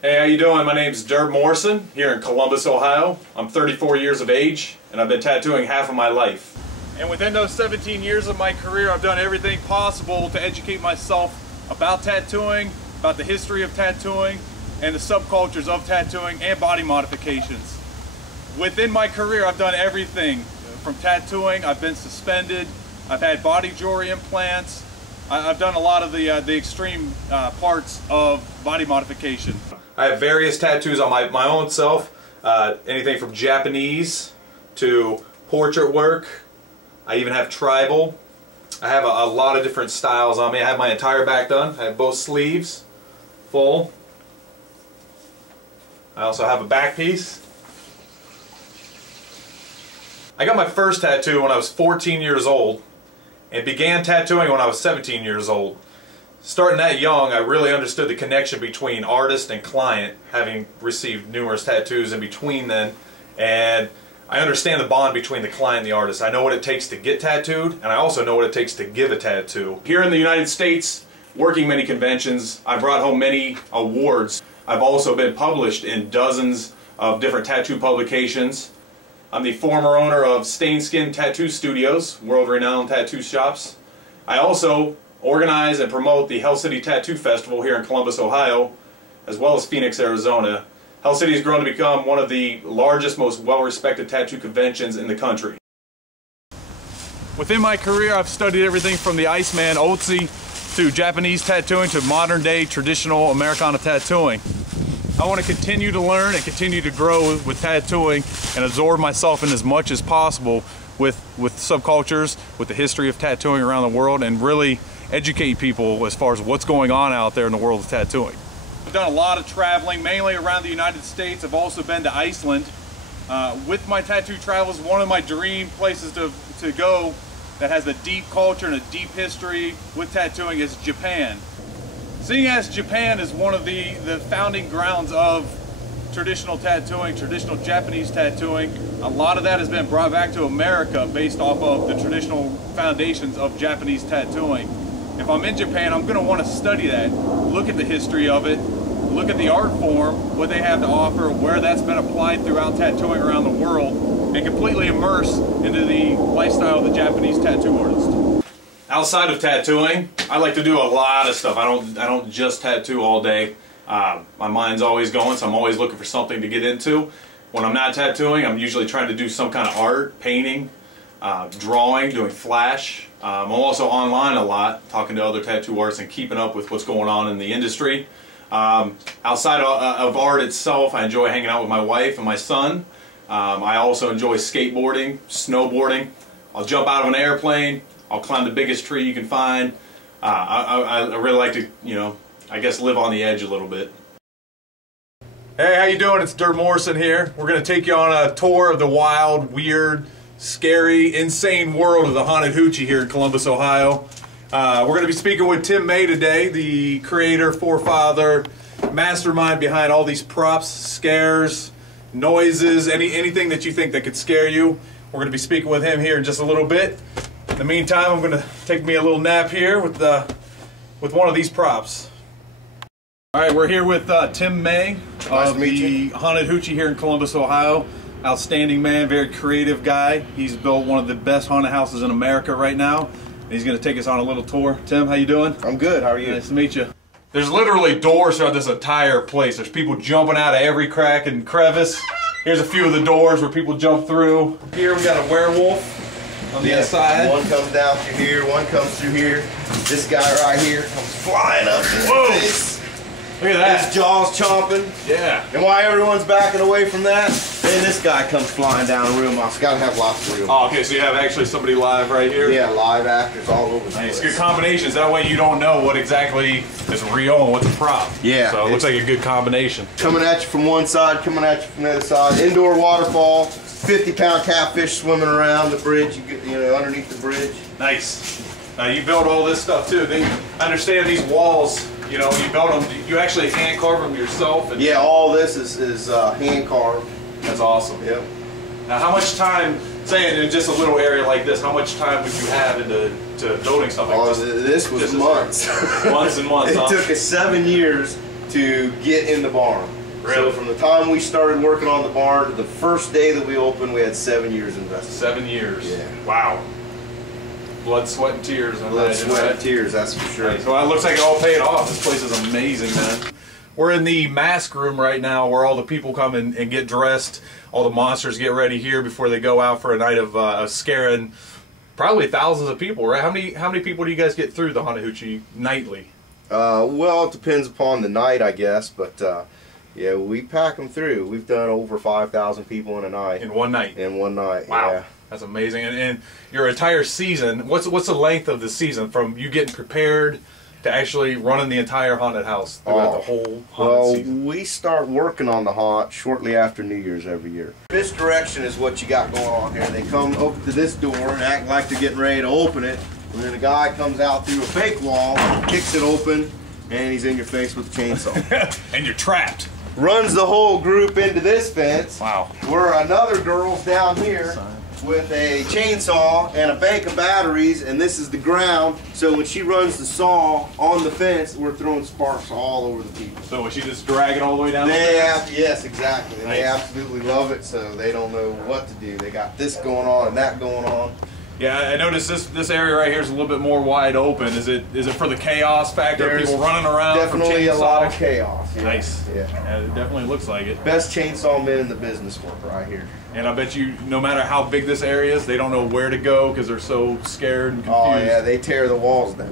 Hey, how you doing? My name's Durb here in Columbus, Ohio. I'm 34 years of age, and I've been tattooing half of my life. And within those 17 years of my career, I've done everything possible to educate myself about tattooing, about the history of tattooing, and the subcultures of tattooing and body modifications. Within my career, I've done everything from tattooing. I've been suspended. I've had body jewelry implants. I've done a lot of the extreme parts of body modification. I have various tattoos on my own self, anything from Japanese to portrait work. I even have tribal. I have a lot of different styles on me. I have my entire back done. I have both sleeves full. I also have a back piece. I got my first tattoo when I was 14 years old and began tattooing when I was 17 years old. Starting that young, I really understood the connection between artist and client, having received numerous tattoos in between then, and I understand the bond between the client and the artist. I know what it takes to get tattooed, and I also know what it takes to give a tattoo. Here in the United States, working many conventions, I brought home many awards. I've also been published in dozens of different tattoo publications. I'm the former owner of Stained Skin Tattoo Studios, world-renowned tattoo shops. I also organize and promote the Hell City Tattoo Festival here in Columbus, Ohio, as well as Phoenix, Arizona. Hell City has grown to become one of the largest, most well-respected tattoo conventions in the country. Within my career, I've studied everything from the Iceman Otzi to Japanese tattooing to modern-day traditional Americana tattooing. I want to continue to learn and continue to grow with tattooing and absorb myself in as much as possible with subcultures, with the history of tattooing around the world, and really educate people as far as what's going on out there in the world of tattooing. I've done a lot of traveling, mainly around the United States. I've also been to Iceland. With my tattoo travels, one of my dream places to go that has a deep culture and a deep history with tattooing is Japan. Seeing as Japan is one of the founding grounds of traditional tattooing, traditional Japanese tattooing, a lot of that has been brought back to America based off of the traditional foundations of Japanese tattooing. If I'm in Japan, I'm going to want to study that, look at the history of it, look at the art form, what they have to offer, where that's been applied throughout tattooing around the world, and completely immerse into the lifestyle of the Japanese tattoo artist. Outside of tattooing, I like to do a lot of stuff. I don't just tattoo all day. My mind's always going, so I'm always looking for something to get into. When I'm not tattooing, I'm usually trying to do some kind of art, painting, drawing, doing flash. I'm also online a lot, talking to other tattoo artists and keeping up with what's going on in the industry. Outside of art itself, I enjoy hanging out with my wife and my son. I also enjoy skateboarding, snowboarding. I'll jump out of an airplane. I'll climb the biggest tree you can find. I really like to, I guess live on the edge a little bit. Hey, how you doing? It's Durb here. We're going to take you on a tour of the wild, weird, scary, insane world of the Haunted Hoochie here in Columbus, Ohio. We're going to be speaking with Tim May today, the creator, forefather, mastermind behind all these props, scares, noises, anything that you think that could scare you. We're going to be speaking with him here in just a little bit. In the meantime, I'm going to take me a little nap here with one of these props. All right, we're here with Tim May of the Haunted Hoochie here in Columbus, Ohio. Outstanding man, very creative guy. He's built one of the best haunted houses in America right now. And he's going to take us on a little tour. Tim, how you doing? I'm good. How are you? Nice to meet you. There's literally doors throughout this entire place. There's people jumping out of every crack and crevice. Here's a few of the doors where people jump through. Here we got a werewolf on the other side. One comes down through here, one comes through here. This guy right here comes flying up. Whoa! Look at that. His jaws chomping. Yeah. And while everyone's backing away from that, then this guy comes flying down the real mouse. Gotta have lots of real. Oh, okay, so you have actually somebody live right here? Yeah, live actors all over the place. Good combinations. That way you don't know what exactly is real and what's a prop. Yeah. So it looks like a good combination. Coming at you from one side, coming at you from the other side. Indoor waterfall, 50-pound catfish swimming around the bridge, underneath the bridge. Nice. You built all this stuff too. I understand these walls, you built them, you actually hand carve them yourself? And yeah, all this is hand carved. That's awesome. Yep. Now how much time, say in just a little area like this, how much time would you have into building something? Oh, this was months. Months and months. It took us 7 years to get in the barn. Really? So from the time we started working on the barn to the first day that we opened, we had 7 years invested. 7 years. Yeah. Wow. Blood, sweat, and tears. Blood, sweat, and tears, that's for sure. Nice. Well, it looks like it all paid off. This place is amazing, man. We're in the mask room right now where all the people come and get dressed. All the monsters get ready here before they go out for a night of scaring probably thousands of people, right? How many people do you guys get through the Haunted Hoochie nightly? Well, it depends upon the night, I guess, but yeah, we pack them through. We've done over 5,000 people in a night. In one night? In one night, wow. Yeah. That's amazing. And your entire season, what's the length of the season from you getting prepared to actually running the entire haunted house throughout the whole haunted season? We start working on the haunt shortly after New Year's every year. This direction is what you got going on here. They come over to this door and act like they're getting ready to open it, and then a guy comes out through a fake wall, kicks it open, and he's in your face with a chainsaw. And you're trapped. Runs the whole group into this fence. Wow. Where another girl's down here with a chainsaw and a bank of batteries, and this is the ground. So when she runs the saw on the fence, we're throwing sparks all over the people. So was she just dragging all the way down? Yes, exactly. And nice. They absolutely love it, so they don't know what to do. They got this going on and that going on. Yeah, I noticed this area right here is a little bit more wide open. Is it for the chaos factor? There's people running around? Definitely from a lot of chaos. Yeah. Nice. Yeah. It definitely looks like it. Best chainsaw men in the business work right here. And I bet you, no matter how big this area is, they don't know where to go because they're so scared and confused. Oh yeah, they tear the walls down.